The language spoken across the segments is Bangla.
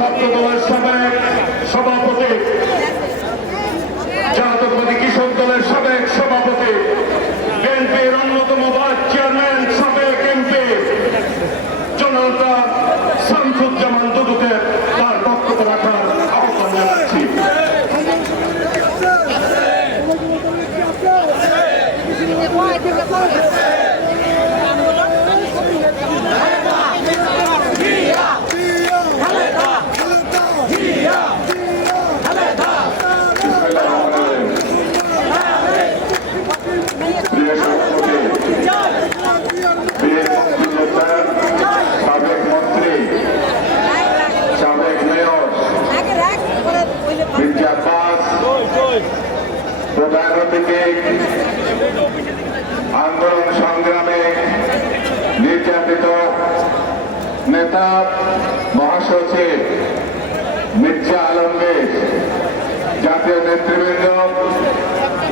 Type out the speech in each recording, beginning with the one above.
ছাত্র দলের সাবেক সভাপতি জাতীয়বাদী কৃষক দলের সাবেক সভাপতি বিএনপির অন্যতম ভাইস চেয়ারম্যান, সাবেক এমপি দুদুকে তার বক্তব্য সভাপতি বীর মুক্তিযোদ্ধা সাবেক মন্ত্রী সাবেক মেয়র মির্জা আব্বাস অতিথি আন্দোলন সংগ্রামে নির্যাতিত নেতা, মহাসচিব মির্জা আলমগীর, জাতীয় নেতৃবৃন্দ,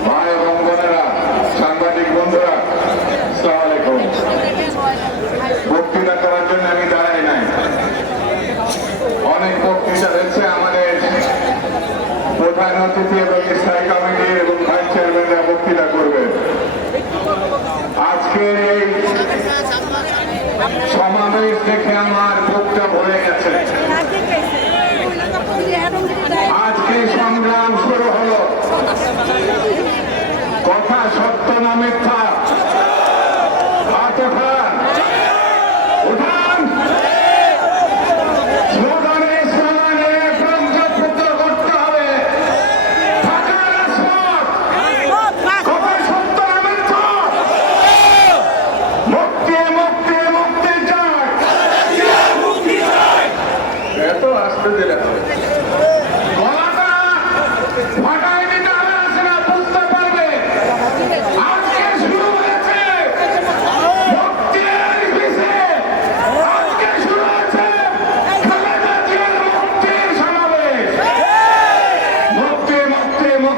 ভাই এবং সাংবাদিক বন্ধুরা আসসালামু আলাইকুম বক্তৃতা করার জন্য আমি দাঁড়াই নাই। অনেক বক্তৃতা হয়েছে আমাদের প্রধান অতিথি এবং স্থায়ী কমিটি এবং ভাইস চেয়ারম্যানরা বক্তৃতা করবেন আজকের সমাবেশ দেখে আমার বুকটা ভরে গেছে। আজকে সংগ্রাম শুরু হলো। কথা সত্য না মিথ্যা?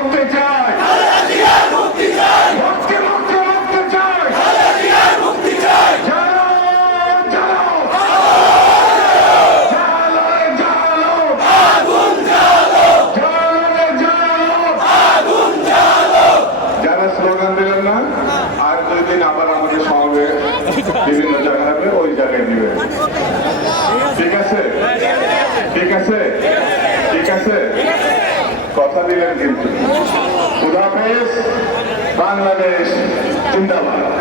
মুক্তি মুক্তি চাই। মুক্তি মুক্তি মুক্তি চাই। সমাবে বিভিন্ন জায়গায় হবে ওই জায়গায় ঠিক আছে? ঠিক আছে? ঠিক আছে? কথা দিলেন কিন্তু। খুদাফেজ বাংলাদেশ জিন্দাবাদ।